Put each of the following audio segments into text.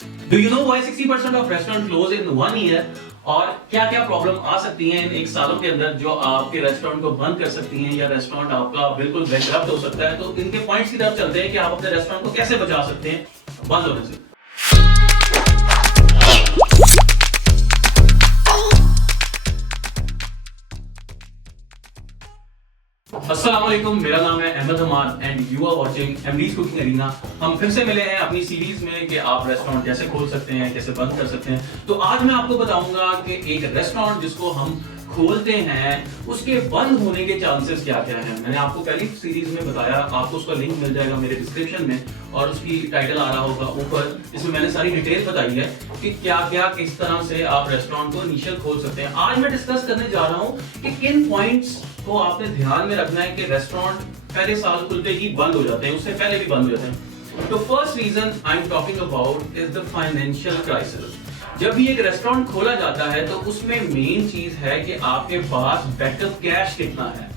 Do you know why 60% of restaurant close in 1 year? और क्या क्या प्रॉब्लम आ सकती हैं इन 1 सालों के अंदर जो आपके रेस्टोरेंट को बंद कर सकती हैं या रेस्टोरेंट आपका बिल्कुल बैंकरप्ट हो सकता है। तो इनके पॉइंट्स की तरफ चलते हैं कि आप अपने रेस्टोरेंट को कैसे बचा सकते हैं बंद होने से। अस्सलाम वालेकुम, मेरा नाम है Ahmad Haman and you are watching MD's cooking arena. हम फिर से मिले हैं अपनी सीरीज में कि आप रेस्टोरेंट कैसे खोल सकते हैं, कैसे बंद कर सकते हैं। तो आज मैं आपको बताऊंगा कि एक रेस्टोरेंट जिसको हम खोलते हैं उसके बंद होने के चांसेस क्या क्या हैं। मैंने आपको पहली सीरीज में बताया, आपको उसका लिंक मिल जाएगा मेरे डिस्क्रिप्शन में और उसकी टाइटल आ रहा होगा ऊपर। इसमें मैंने सारी डिटेल बताई है कि क्या क्या किस तरह से आप रेस्टोरेंट को इनिशियल खोल सकते हैं। आज मैं डिस्कस करने जा रहा हूँ कि किन पॉइंट्स को आपने ध्यान में रखना है कि रेस्टोरेंट पहले साल खुलते ही बंद हो जाते हैं, उससे पहले भी बंद हो जाते हैं। तो first reason I am talking about is the financial crisis. जब भी एक रेस्टोरेंट खोला जाता है तो उसमें मेन चीज है कि आपके पास बैकअप कैश कितना है।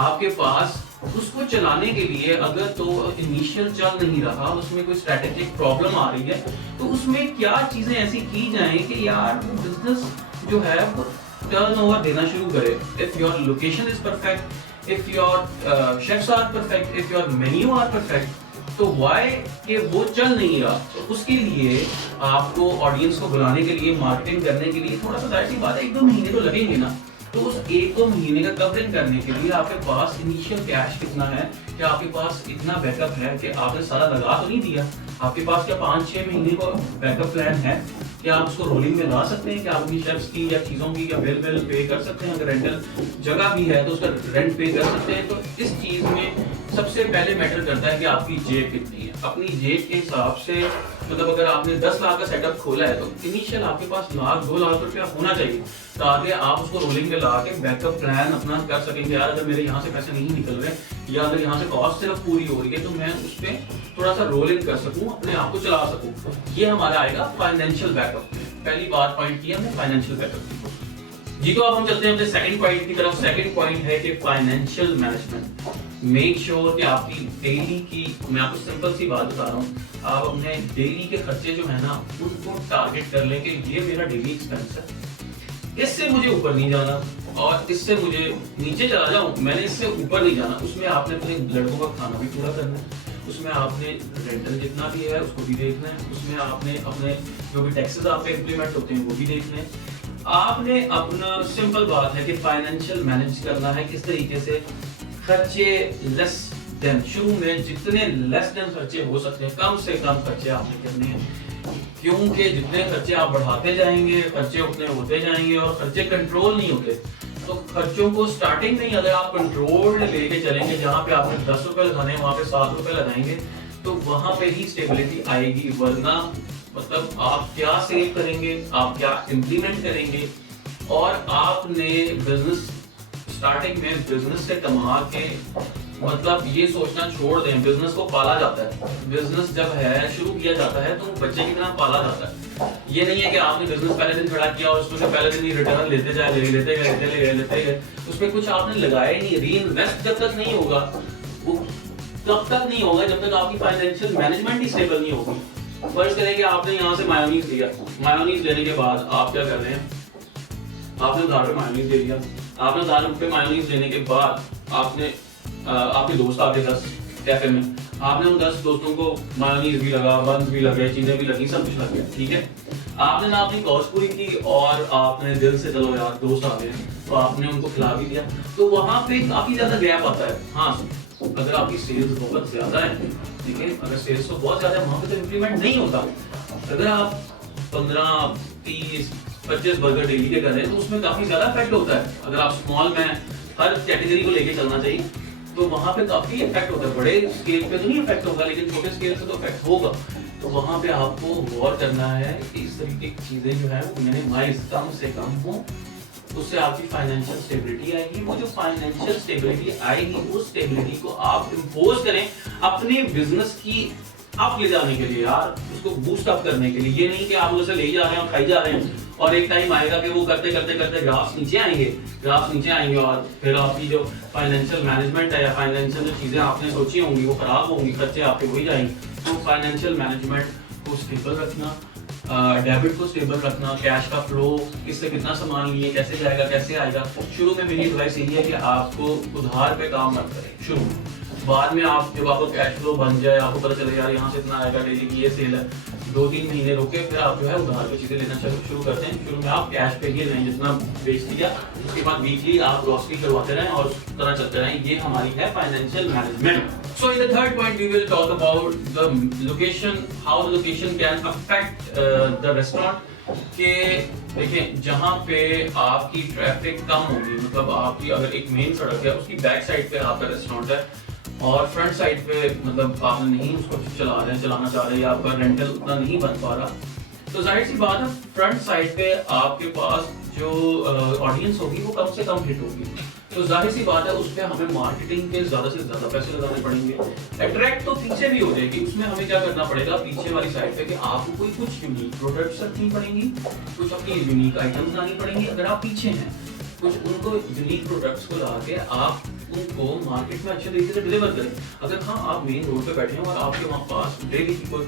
आपके पास उसको चलाने के लिए अगर तो इनिशियल चल नहीं रहा, उसमें कोई स्ट्रेटेजिक प्रॉब्लम आ रही है, तो उसमें क्या चीजें ऐसी की जाएं कि यार बिजनेस जो है वो टर्नओवर देना शुरू करे। If your location is perfect, if your chefs are perfect, if your menu are perfect, तो व्हाई कि वो चल नहीं रहा। तो उसके लिए आपको ऑडियंस को बुलाने के लिए, मार्केटिंग करने के लिए थोड़ा सा जाहिर सी बात है 1-2 महीने तो लगेंगे ना। तो उस 1-2 महीने का कवरिंग करने के लिए आपके पास इनिशियल कैश कितना है, क्या आपके पास इतना बैकअप है कि आपने सारा लगा तो नहीं दिया। आपके पास क्या 5-6 महीने का बैकअप प्लान है, क्या आप उसको रोलिंग में ला सकते हैं, क्या आप अपनी शेफ्स की या चीजों की या बिल पे कर सकते हैं। अगर रेंटल जगह भी है तो उसका रेंट पे कर सकते हैं। तो इस चीज में सबसे पहले मैटर करता है कि आपकी जेब कितनी है। अपनी जेब के हिसाब से मतलब अगर आपने 10 लाख का सेटअप खोला है तो इनिशियल आपके पास 1-2 लाख रुपया होना चाहिए ताकि आप उसको रोलिंग में ला के बैकअप प्लान अपना कर सकेंगे। यार अगर मेरे यहाँ से पैसे नहीं निकल रहे या अगर यहाँ से कॉस्ट सिर्फ पूरी हो रही है तो मैं उस पर थोड़ा सा रोलिंग कर सकूँ, अपने आप को चला सकूँ। ये हमारा आएगा फाइनेंशियल बैकअप। पहली बात पॉइंट किया हमने फाइनेंशियल बैकअप जी। तो अब हम चलते हैं अपने सेकंड पॉइंट की तरफ। सेकंड पॉइंट है कि फाइनेंशियल मैनेजमेंट। मेक श्योर कि आपकी डेली की, मैं आपको सिंपल सी बात बता रहा हूँ, आप अपने डेली के खर्चे जो है ना उनको टारगेट कर लें कि ये मेरा डेली एक्सपेंस है, इससे मुझे ऊपर नहीं जाना और इससे मुझे नीचे चला जाऊं, मैंने इससे ऊपर नहीं जाना। उसमें आपने अपने लड़कों का खाना भी पूरा करना है, उसमें आपने रेंटल जितना भी है उसको भी देखना है, उसमें आपने अपने जो भी टैक्सेस आप पे इंप्लीमेंट होते हैं वो भी देखने हैं। आपने अपना सिंपल बात है कि फाइनेंशियल मैनेज करना है किस तरीके से खर्चे लेस देन, शुरू में जितने लेस देन खर्चे हो सकते हैं कम से कम खर्चे आपने करने हैं, क्योंकि जितने खर्चे आप बढ़ाते जाएंगे खर्चे उतने होते जाएंगे और खर्चे कंट्रोल नहीं होते। तो खर्चों को स्टार्टिंग में ही अगर आप कंट्रोल लेके चलेंगे, जहाँ पे आपने 10 रुपए लगाने वहां पे 7 रुपए लगाएंगे तो वहां पे ही स्टेबिलिटी आएगी। वरना मतलब आप क्या सेव करेंगे, आप क्या इम्प्लीमेंट करेंगे और आपने बिजनेस स्टार्टिंग में बिजनेस से कमा के मतलब ये सोचना छोड़ दें। बिजनेस को पाला जाता है, बिजनेस जब है शुरू किया जाता है तो बच्चे की तरह पाला जाता है। ये नहीं है कि आपने बिजनेस पहले दिन खड़ा किया और उसमें पहले दिन ही रिटर्न लेते गए, उसमें कुछ आपने लगाया ही नहीं। री इन्वेस्ट जब तक नहीं होगा वो तब तक नहीं होगा जब तक आपकी फाइनेंशियल मैनेजमेंट ही स्टेबल नहीं होगी। फर्ज करें कि आपने यहाँ से मायोनीज लिया, मायोनीज लेने के बाद आप क्या कर रहे हैं, आपने उधार पे मायोनीज ले लिया। आपने उधार पे मायोनीज लेने के बाद आपने आपके दोस्त आ गए 10 कैफे में, आपने उन 10 दोस्तों को मायोनीज भी लगा, बंस भी लगे, चीजें भी लगी, सब कुछ लग गया, ठीक है। आपने ना अपनी कॉस्ट पूरी की और आपने दिल से चलो यार दोस्त आ गए तो आपने उनको खिला भी दिया, तो वहां पे काफी ज्यादा गैप आता है। हाँ, अगर आपकी सेल्स बहुत ज्यादा है, ठीक है, अगर सेल्स तो बहुत ज्यादा है वहां पे तो इंप्लीमेंट नहीं होता। अगर आप 15, 30, 25 बर्गर डेली के कर रहे हैं तो उसमें काफी ज्यादा इफेक्ट होता है। अगर आप स्मॉल में हर कैटेगरी को लेके चलना चाहिए तो वहां पे काफी इफेक्ट होता है। बड़े स्केल पे तो नहीं इफेक्ट होगा लेकिन छोटे स्केल से तो इफेक्ट होगा। तो वहां पे आपको गौर करना है कि इस तरीके की चीजें जो है वो मिनिमाइज कम से कम हो, उससे आपकी फाइनेंशियल स्टेबिलिटी आएगी। वो जो फाइनेंशियल स्टेबिलिटी आएगी उस स्टेबिलिटी को आप इंपोज करें अपने बिजनेस की अप ले जाने के लिए, यार उसको बूस्ट अप करने के लिए। ये नहीं कि आप उसे ले जा रहे हैं और खाई जा रहे हैं और एक टाइम आएगा कि वो करते करते करते ग्राफ्स नीचे आएंगे और फिर आपकी जो फाइनेंशियल मैनेजमेंट है या फाइनेंशियल जो चीजें आपने सोची होंगी वो खराब होंगी, खर्चे आपके हो ही जाएंगे। तो फाइनेंशियल मैनेजमेंट को स्टेबल रखना, डेबिट को स्टेबल रखना, कैश का फ्लो, किससे कितना सामान लिए, कैसे जाएगा, कैसे आएगा। शुरू में मेरी एडवाइस यही है कि आपको उधार पे काम मत करें शुरू में। बाद में आप जब आपको कैश फ्लो बन जाए, आपको पता चले यार यहाँ से इतना आएगा, डेली की ये सेल है, 2-3 महीने रुके, फिर आप जो है उधार पे चीजें लेना शुरू करते हैं। शुरू में आप कैश पे ही रहें, जितना बेच दिया उसके बाद वीकली आप ग्रॉसरी करवाते रहें और उस तरह चलते रहें। ये हमारी है financial management. So in the third point we will talk about the location, how the location can affect the restaurant. के देखिए, जहाँ पे आपकी ट्रैफिक कम होगी, मतलब आपकी अगर एक मेन सड़क है उसकी बैक साइड पे आपका रेस्टोरेंट है और फ्रंट साइड पे मतलब आप नहीं उसको चलाना चाह रहे, या आपका रेंटल उतना नहीं बन पा रहा, तो जाहिर सी बात है फ्रंट साइड पे आपके पास जो ऑडियंस होगी वो कम से कम हिट होगी। तो जाहिर सी बात है उस पर हमें मार्केटिंग के ज्यादा से ज्यादा पैसे लगाने पड़ेंगे। अट्रैक्ट तो पीछे भी हो जाएगी, उसमें हमें क्या करना पड़ेगा पीछे वाली साइड पे कि आपको कोई कुछ यूनिक प्रोडक्ट्स रखनी पड़ेंगी, कुछ अपनी यूनिक आइटम्स लानी पड़ेंगी। अगर आप पीछे हैं, कुछ उनको यूनिक प्रोडक्ट्स को ला के आप उनको मार्केट में अच्छे तरीके से डिलीवर करें। अगर हाँ आप मेन रोड पे बैठे हैं और आपके वहाँ पास डेली की कोई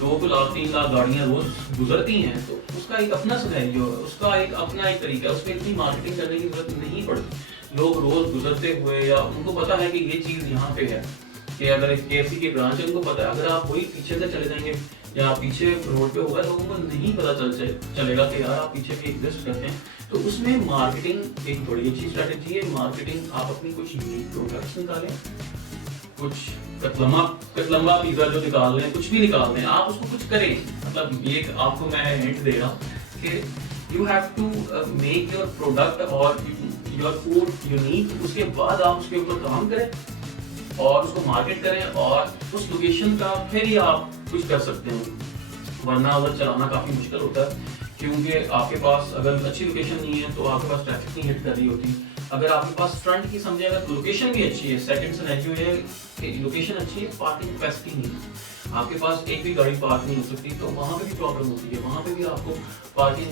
2 लाख 3 लाख गाड़ियाँ रोज गुजरती हैं, तो उसका एक अपना सिनेरियो है, उसका एक अपना एक तरीका है, उसमें इतनी मार्केटिंग करने की जरूरत नहीं पड़ती। लोग रोज गुजरते हुए, या उनको पता है कि ये चीज यहाँ पे है, कि अगर एक KFC की ब्रांच है उनको पता है। अगर आप वही पीछे से चले जाएंगे या पीछे रोड पे होगा, लोगों को नहीं पता चलेगा कि यार आप पीछे भी एग्जिस्ट करते हैं। तो उसमें मार्केटिंग एक बड़ी अच्छी स्ट्रेटेजी है। मार्केटिंग, आप अपनी कुछ यूनिक प्रोडक्ट्स निकालें, कुछ कतलम्बा पिज्जा जो निकाल लें, कुछ भी निकाल लें, आप उसको कुछ करें। मतलब ये आपको मैं हिंट दे रहा हूँ कि you have to make your product और योर फूड यूनिक। उसके बाद आप उसके ऊपर काम करें और उसको मार्केट करें, और उस लोकेशन का फिर ही आप कुछ कर सकते हैं, वरना उधर चलाना काफी मुश्किल होता है। क्योंकि आपके पास अगर अच्छी लोकेशन नहीं है तो आपके पास ट्रैफिक नहीं हिट कर रही होती। अगर आपके पास फ्रंट की समझे, अगर लोकेशन भी अच्छी है, सेकंड सिनेरियो है कि लोकेशन अच्छी है, पार्किंग कैपेसिटी नहीं है, आपके पास एक भी गाड़ी पार्क नहीं हो सकती, तो वहाँ पे भी प्रॉब्लम होती है। वहाँ पे भी आपको पार्किंग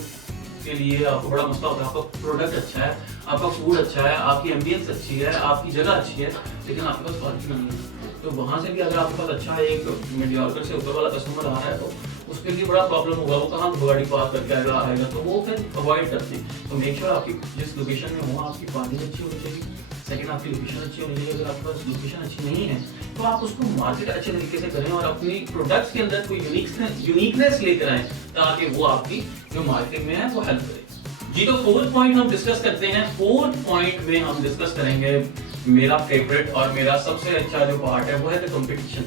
के लिए आपको बड़ा मसला होता है। आपका प्रोडक्ट अच्छा है, आपका फूड अच्छा है, आपकी एम्बियंस अच्छी है, आपकी जगह अच्छी है, लेकिन आपके पास पार्किंग नहीं है। तो वहाँ से भी अगर आपके पास अच्छा है, एक मीडियोकर से ऊपर वाला कस्टमर आ रहा है, तो उसके लिए बड़ा प्रॉब्लम होगा। वो कहाँ गाड़ी पार्क करके आएगा, तो वो फिर अवॉइड करते हैं। तो मेक श्योर आपकी जिस लोकेशन में हो आपकी पार्किंग अच्छी होनी चाहिए, सेकंड आपकी लोकेशन अच्छी होनी चाहिए। अगर आपके पास लोकेशन अच्छी नहीं है तो आप उसको मार्केट अच्छे तरीके से करें और अपनी प्रोडक्ट्स के अंदर कोई यूनिकनेस लेकर आए, ताकि वो आपकी जो मार्केट में है वो हेल्प करे। जी, तो फोर्थ पॉइंट हम डिस्कस करते हैं। फोर्थ पॉइंट में हम डिस्कस करेंगे मेरा फेवरेट और मेरा सबसे अच्छा जो पार्ट है वो है द कंपटीशन।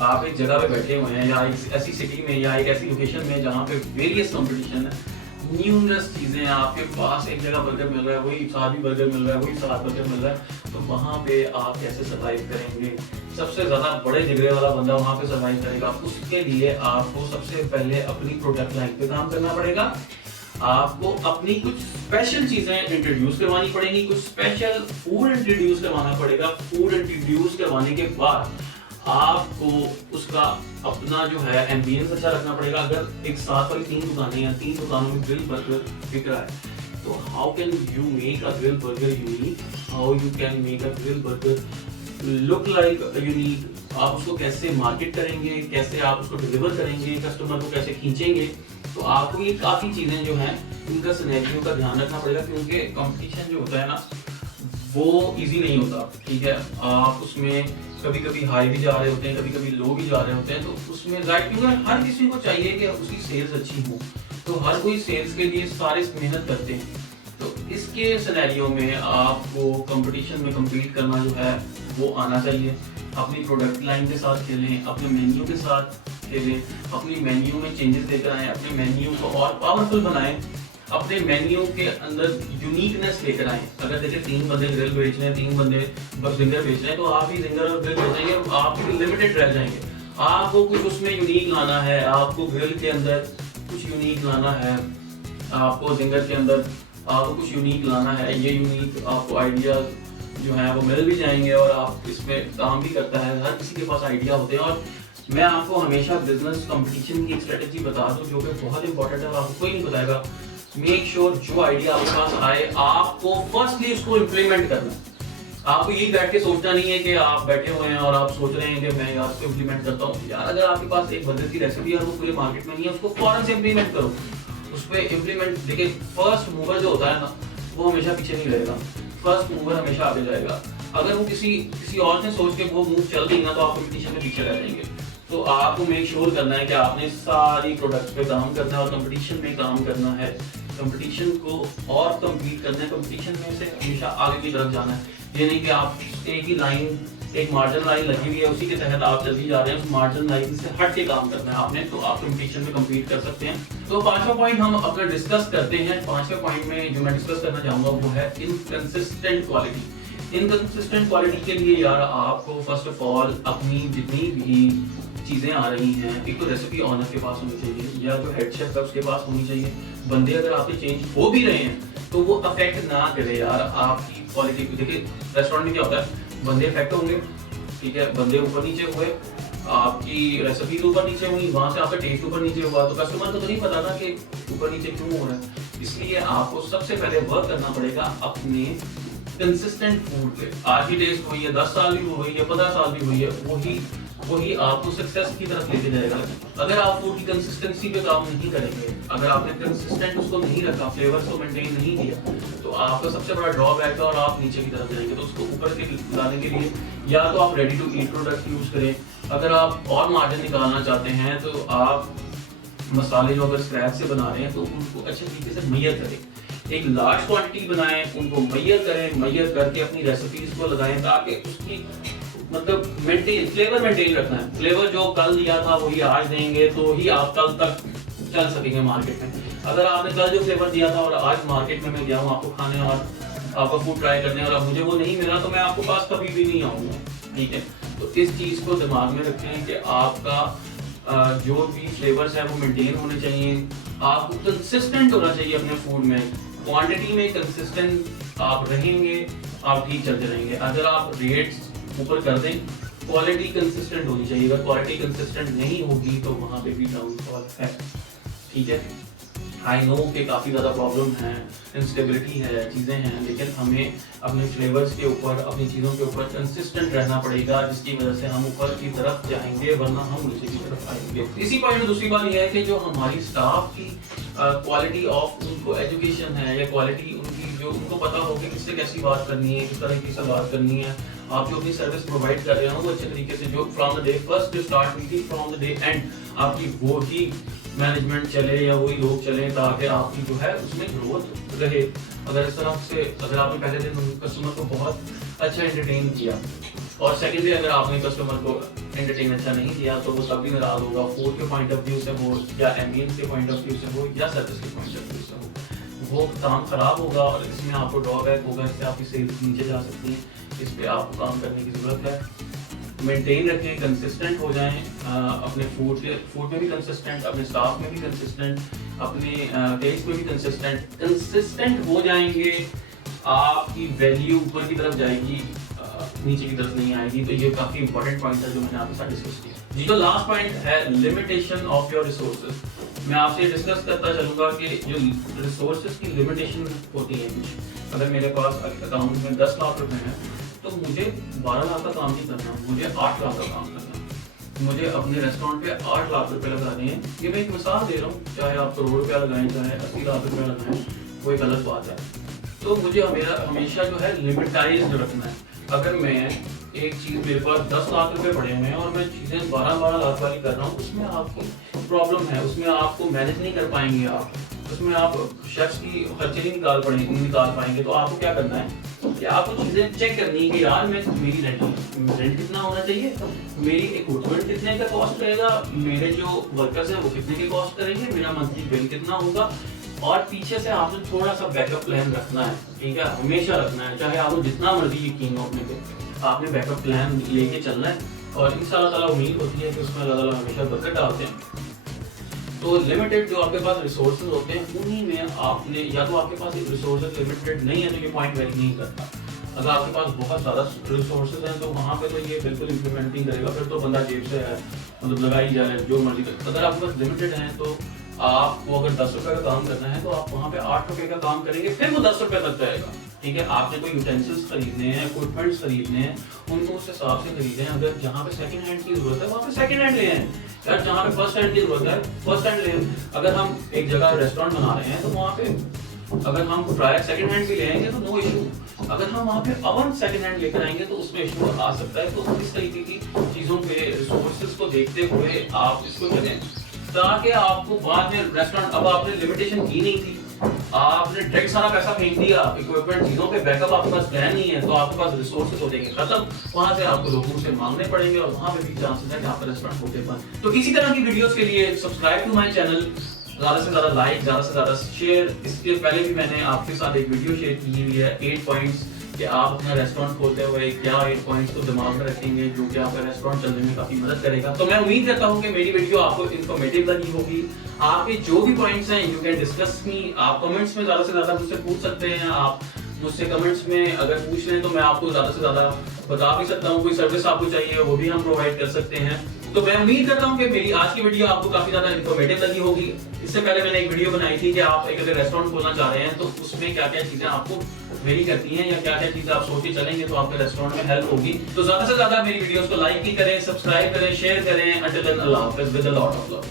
आप एक जगह पे बैठे हुए हैं, या एक ऐसी सिटी में या एक ऐसी लोकेशन में जहाँ पे वेरियस कंपटीशन है, न्यूमरस चीजें, आपके पास एक जगह बर्गर मिल रहा है, वही साथ भी बर्गर मिल रहा है, वही साथ बर्गर मिल रहा है, तो वहाँ पे आप कैसे सर्वाइव करेंगे? सबसे ज्यादा बड़े जिगरे वाला बंदा वहाँ पे सर्वाइव करेगा। उसके लिए आपको सबसे पहले अपनी प्रोडक्ट लाइन पे काम करना पड़ेगा। आपको अपनी कुछ स्पेशल चीजें इंट्रोड्यूस करवानी पड़ेंगी, कुछ स्पेशल फूड इंट्रोड्यूस करवाना पड़ेगा। फूड इंट्रोड्यूस करवाने के बाद आपको उसका अपना जो है एम्बियंस अच्छा रखना पड़ेगा। अगर एक साथ वाली 3 दुकानें या 3 दुकानों में ग्रिल बर्गर बिक रहा है, तो how can you make a grill burger unique? How you can make a grill burger look like unique? आप उसको कैसे मार्केट करेंगे, कैसे आप उसको डिलीवर करेंगे, कस्टमर को कैसे खींचेंगे? तो आपको ये काफी चीजें जो हैं इनका सिनेरियो का ध्यान रखना पड़ेगा, क्योंकि कंपटीशन जो होता है ना वो इजी नहीं होता। ठीक है, आप उसमें कभी कभी हाई भी जा रहे होते हैं, कभी कभी लो भी जा रहे होते हैं, तो उसमें राइट, क्योंकि हर किसी को चाहिए कि उसकी सेल्स अच्छी हो, तो हर कोई सेल्स के लिए सारे मेहनत करते हैं। तो इसके सिनेरियो में आपको कंपटीशन में कम्पीट करना जो है वो आना चाहिए। अपनी प्रोडक्ट लाइन के साथ खेलें, अपने मेन्यू के साथ खेलें, अपनी मेन्यू में चेंजेस लेकर आएँ, अपने मेन्यू को और पावरफुल बनाएं, अपने मेन्यू के अंदर यूनिकनेस लेकर आए। अगर देखिए 3 बंदे ग्रिल बेच रहे हैं, 3 बंदे जिंगर बेच रहे हैं, तो आप ही जिंगर और ग्रिल बेचेंगे, आप भी लिमिटेड रह जाएंगे। आपको कुछ उसमें यूनिक लाना है, आपको ग्रिल के अंदर कुछ यूनिक लाना है, आपको जिंगर के अंदर आपको कुछ यूनिक लाना है। ये यूनिक आपको आइडिया जो है वो मिल भी जाएंगे और आप इसमें काम भी करता है। हर किसी के पास आइडिया होते हैं, और मैं आपको हमेशा बिजनेस कंपटीशन की एक स्ट्रेटेजी बता दूं जो कि बहुत इंपॉर्टेंट है, आपको कोई नहीं बताएगा। मेक श्योर जो आइडिया आपके पास आए, आपको फर्स्टली उसको इम्प्लीमेंट करना है। आपको यही बैठ के सोचना नहीं है कि आप बैठे हुए हैं और आप सोच रहे हैं कि मैं यार उसको इम्प्लीमेंट करता हूँ। यार अगर आपके पास एक बर्गर की रेसिपी है और वो पूरे मार्केट में नहीं है, उसको फौरन से इम्प्लीमेंट करो। उस पर इम्प्लीमेंट, देखिए फर्स्ट मूवर जो होता है ना, वो हमेशा पीछे नहीं रहेगा, फर्स्ट मूवर हमेशा आगे जाएगा। अगर वो किसी और से सोच के वो मूव चल रही ना, तो आप कंपटीशन में पीछे रह जाएंगे। तो आपको मेक श्योर करना है कि आपने सारी प्रोडक्ट्स पे काम करना है और कंपटीशन में काम करना है, कंपटीशन को और कम्पीट करना है, कंपटीशन में से हमेशा आगे की तरफ जाना है। ये नहीं कि आप एक ही लाइन, एक मार्जिन लाइन लगी हुई है उसी के तहत आप चलती जा रहे हैं, उस मार्जिन लाइन से हट के काम करना है आपने, तो आप कंपटीशन में कम्पीट कर सकते हैं। तो पांचवा पॉइंट हम अपना डिस्कस करते हैं। पांचवें पॉइंट में जो मैं डिस्कस करना चाहूंगा वो है इनकंसिस्टेंट क्वालिटी। इनकंसिस्टेंट क्वालिटी के लिए यार आपको फर्स्ट ऑफ ऑल अपनी जितनी भी चीजें आ रही हैं, एक तो रेसिपी ऑनर के पास होनी चाहिए या जो हेड शेफ है उसके पास होनी चाहिए। बंदे अगर आपके चेंज हो भी रहे हैं तो वो अफेक्ट ना करे यार आपकी क्वालिटी को। देखिए रेस्टोरेंट में क्या होता है, बंदे इफेक्ट होंगे, ठीक है, बंदे ऊपर नीचे हुए, आपकी रेसिपी ऊपर नीचे हुई, वहां से आपका टेस्ट ऊपर नीचे हुआ, तो कस्टमर को तो नहीं पता था कि ऊपर नीचे क्यों हो रहा है। इसलिए आपको सबसे पहले वर्क करना पड़ेगा अपने कंसिस्टेंट फूड पे। आज की टेस्ट हुई है, 10 साल भी हुई है, 50 साल भी हुई है, वही आपको सक्सेस की तरफ लेके जाएगा। अगर आप फूड की कंसिस्टेंसी पे काम नहीं करेंगे, अगर आपने कंसिस्टेंट उसको नहीं रखा, फ्लेवर्स को मेंटेन नहीं किया, तो आपका सबसे बड़ा ड्रॉबैक है और आप नीचे की तरफ जाएंगे। तो उसको ऊपर के लाने के लिए या तो आप ready to eat product use करें, अगर आप और मार्जिन निकालना चाहते हैं तो आप मसाले जो अगर स्क्रैच से बना रहे हैं तो उनको अच्छे तरीके से मेजर करें, एक लार्ज क्वांटिटी बनाएं, उनको मेजर करें, मेजर करके अपनी रेसिपीज को लगाएं ताकि उसकी मतलब फ्लेवर मेंटेन रखना है। फ्लेवर जो कल दिया था वही आज देंगे तो ही आप कल तक चल सकेंगे मार्केट में। अगर आपने कल जो फ्लेवर दिया था और आज मार्केट में मैं गया हूँ आपको खाने और आपका फूड ट्राई करने और अब मुझे वो नहीं मिला तो मैं आपको पास कभी भी नहीं आऊंगा, ठीक है। तो इस चीज को दिमाग में रखें कि आपका जो भी फ्लेवर्स है वो मेंटेन होने चाहिए, आपको कंसिस्टेंट होना चाहिए अपने फूड में, क्वांटिटी में कंसिस्टेंट आप रहेंगे, आप ठीक चलते रहेंगे। अगर आप रेट्स ऊपर कर दें, क्वालिटी कंसिस्टेंट होनी चाहिए। अगर क्वालिटी कंसिस्टेंट नहीं होगी तो वहां पे भी डाउनफॉल है, ठीक है। आई नो कि काफ़ी ज़्यादा प्रॉब्लम है, इंस्टेबिलिटी है, चीज़ें हैं, लेकिन हमें अपने फ्लेवर्स के ऊपर, अपनी चीज़ों के ऊपर कंसिस्टेंट रहना पड़ेगा, जिसकी वजह से हम ऊपर की तरफ जाएंगे, वरना हम नीचे की तरफ आएंगे। इसी पॉइंट में दूसरी बात यह है कि जो हमारी स्टाफ की क्वालिटी ऑफ उनको एजुकेशन है या क्वालिटी उनकी जो उनको पता हो कि किससे कैसी बात करनी है, किस तरीके से बात करनी है, आप जो अपनी सर्विस प्रोवाइड कर रहे हो वो अच्छे तरीके से, जो फ्रॉम द डे फर्स्ट जो स्टार्ट हुई थी फ्रॉम द डे एंड आपकी वो ही मैनेजमेंट चले या वही लोग चले ताकि आपकी जो है उसमें ग्रोथ रहे। अगर इस तरह से अगर आपने पहले दिन कस्टमर को बहुत अच्छा एंटरटेन किया और सेकेंडली अगर आपने कस्टमर को एंटरटेन अच्छा नहीं किया तो वो तब भी नाराज होगा, फूड के पॉइंट ऑफ व्यू से हो या एम्बियंस के पॉइंट ऑफ व्यू से हो या सर्विस के पॉइंट ऑफ व्यू से हो, वो काम खराब होगा और इसमें आपको ड्रॉबैक होगा, इससे आपकी सेल्स नीचे जा सकती है। इस पे आपको काम करने की जरूरत है। मेंटेन रखें, कंसिस्टेंट हो जाएं, अपने फूड में भी कंसिस्टेंट, अपने स्टाफ में भी कंसिस्टेंट, अपने टेस्ट में भी कंसिस्टेंट हो जाएंगे, आपकी वैल्यू ऊपर की तरफ जाएगी, नीचे की तरफ नहीं आएगी। तो ये काफी इंपॉर्टेंट पॉइंट है जो मैंने आपके साथ डिस्कस किया। जी, तो लास्ट पॉइंट है लिमिटेशन ऑफ योर रिसोर्सेज। मैं आपसे डिस्कस करता चलूंगा कि जो रिसोर्सेज की लिमिटेशन होती है कुछ, अगर मेरे पास अकाउंट में 10 लाख रुपए हैं तो मुझे 12 लाख का काम नहीं करना, मुझे 8 लाख का काम करना है। मुझे अपने रेस्टोरेंट पे 8 लाख रुपए लगाने हैं। ये मैं एक मिसाल दे रहा हूँ, चाहे आप करोड़ रुपया लगाएं, चाहे 80 लाख रुपया लगाएं, वो एक अलग बात है। तो मुझे हमेशा जो है लिमिटाइज रखना है। अगर मैं एक चीज मेरे पास 10 लाख रुपए पड़े हुए हैं और मैं चीजें 12 लाख वाली कर रहा हूँ, उसमें आपकी प्रॉब्लम है, उसमें आपको मैनेज नहीं कर पाएंगे आप, उसमें आप शख्स की खर्चे नहीं निकाल पाएंगे। तो आपको क्या करना है कि आपको चीजें चेक करनी है कि यार मेरी रेंट कितना होना चाहिए, मेरी इक्विपमेंट कितने का कॉस्ट रहेगा, मेरे जो वर्कर्स हैं वो कितने के कॉस्ट करेंगे, मेरा मंथली बिल कितना होगा, और पीछे से आपको थोड़ा सा बैकअप प्लान रखना है, ठीक है, हमेशा रखना है। चाहे आपको जितना मर्जी यकीन हो अपने पे, आपने बैकअप प्लान लेके चलना है और इंशाल्लाह ताला उम्मीद होती है कि उसमें अल्लाह ताला हमेशा बरकत डालते हैं। तो लिमिटेड जो आपके पास रिसोर्सेज होते हैं उन्हीं में आपने, या तो आपके पास एक रिसोर्सेज लिमिटेड नहीं है तो ये पॉइंट वेरी नहीं करता। अगर आपके पास बहुत ज़्यादा रिसोर्सेज हैं तो वहाँ पे तो ये बिल्कुल इम्प्लीमेंट नहीं करेगा, फिर तो बंदा जेब से है मतलब लगाई जाए जो मर्जी करे। अगर आपके पास लिमिटेड है तो आपको अगर 10 रुपये का काम करना है तो आप वहाँ पे 8 रुपये का काम करेंगे, फिर वो 10 रुपये तक जाएगा। ठीक है, आपने कोई यूटेंसिल्स खरीदने हैं, इक्विपमेंट्स खरीदने हैं, उनको उस हिसाब से खरीदें। अगर जहाँ पे सेकंड हैंड की जरूरत है वहाँ पे सेकंड हैंड ले आएं, यार जहाँ पे फर्स्ट हैंड की जरूरत है फर्स्ट हैंड ले आएं। अगर हम एक जगह रेस्टोरेंट बना रहे हैं तो वहाँ पे अगर हम फ्रायर सेकंड हैंड भी ले आएंगे तो नो इशू। अगर हम वहाँ पे अवन सेकंड हैंड लेकर आएंगे तो उसमें इशू आ सकता है। तो इस तरीके की चीजों पे रिसोर्सेज को देखते हुए आप इसको करें, ताकि आपको बाद में रेस्टोरेंट, अब आपने लिमिटेशन की नहीं थी, आपने डायरेक्ट सारा पैसा फेंक दिया इक्विपमेंट चीजों पे, बैकअप आपके पास प्लान नहीं है, तो आपके पास रिसोर्सेज हो जाएंगे खत्म। वहां से आपको लोगों से मांगने पड़ेंगे और वहां पे भी चांसेस है कि आपका रेस्टोरेंट होते बंद। तो इसी तरह की वीडियोस के लिए सब्सक्राइब टू माय चैनल, ज्यादा से ज्यादा लाइक, ज्यादा से ज्यादा शेयर। इसके पहले भी मैंने आपके साथ एक वीडियो शेयर की हुई है 8 पॉइंट्स कि आप अपना रेस्टोरेंट खोलते हुए क्या 8 पॉइंट्स को दिमाग में रखेंगे जो कि आपका रेस्टोरेंट चलने में काफी मदद करेगा। तो मैं उम्मीद करता हूं कि मेरी वीडियो आपको इंफॉर्मेटिव लगी होगी। आपके जो भी पॉइंट्स हैं यू कैन डिस्कस मी, आप कमेंट्स में ज्यादा से ज्यादा मुझसे पूछ सकते हैं। आप मुझसे कमेंट्स में अगर पूछ लें तो मैं आपको ज्यादा से ज्यादा बता भी सकता हूँ। कोई सर्विस आपको चाहिए वो भी हम प्रोवाइड कर सकते हैं। तो मैं उम्मीद करता हूँ कि मेरी आज की वीडियो आपको काफी ज्यादा इंफॉर्मेटिव लगी होगी। इससे पहले मैंने एक वीडियो बनाई थी कि आप एक अगर रेस्टोरेंट खोलना चाह रहे हैं तो उसमें क्या क्या चीजें आपको वेरी करती हैं या क्या क्या चीजें आप सोच के चलेंगे तो आपके रेस्टोरेंट में हेल्प होगी। तो ज्यादा से ज्यादा मेरी वीडियोस को लाइक भी करें, सब्सक्राइब करें, शेयर करें। अंटिल देन अल्लाह हाफिज़ with a lot of love.